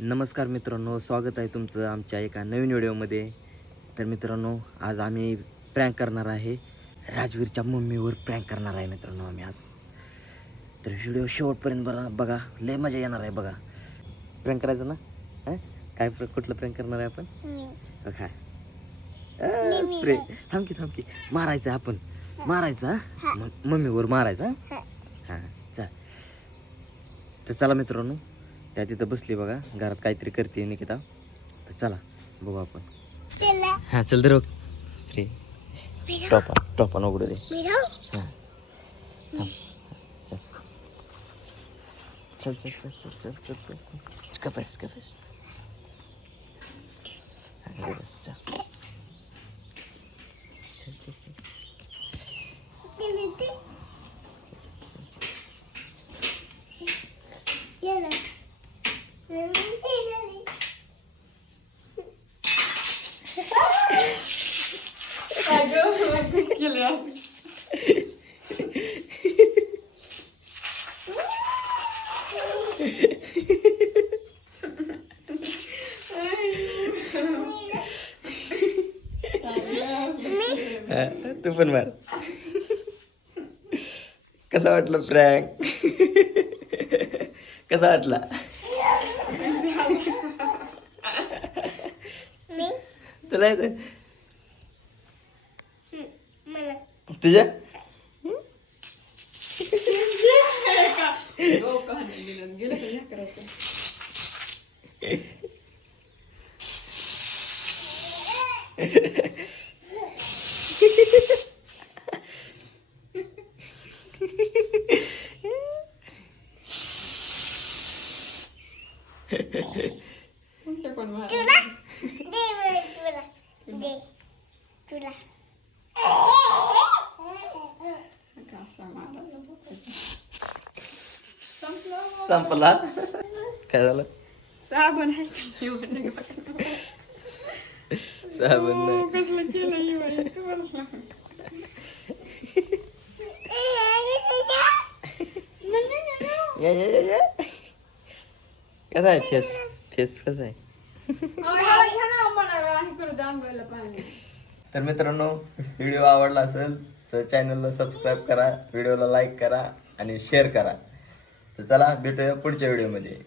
नमस्कार मित्रांनो, स्वागत आहे तुमचं आमच्या एका नवीन व्हिडिओमध्ये. तर मित्रांनो, आज आम्ही प्रँक करणार आहे. राजवीरच्या मम्मीवर प्रँक करणार आहे मित्रांनो आम्ही आज. तर व्हिडिओ शेवटपर्यंत बघा, लय मजा येणार आहे बघा. प्रँक करायचं ना? काय कुठलं प्रँक करणार आहे आपण? काय स्प्रे. थांबकी मारायचं आपण, मारायचं मम्मीवर मारायचं. हां चल. तर चला मित्रांनो, त्या तिथं बसली बघा, घरात काहीतरी करते निकिता. तर चला बघू आपण. हां चल दे रोग स्प्रे. टोपा उघडू दे. हां चल चल चल चल चल चल चल कपास चल चल चल. तू पण मार. कसा वाटला प्रँक? कसा वाटला? तुला येत तुझ्या? संपला. काय झालं? साबण आहे साबण नाही. कसा आहे फेस कसा आहे? तर मित्रांनो, व्हिडिओ आवडला असेल तर चॅनलला सबस्क्राईब करा, व्हिडिओला लाईक करा आणि शेअर करा. तर चला भेटूया पुढच्या व्हिडिओमध्ये.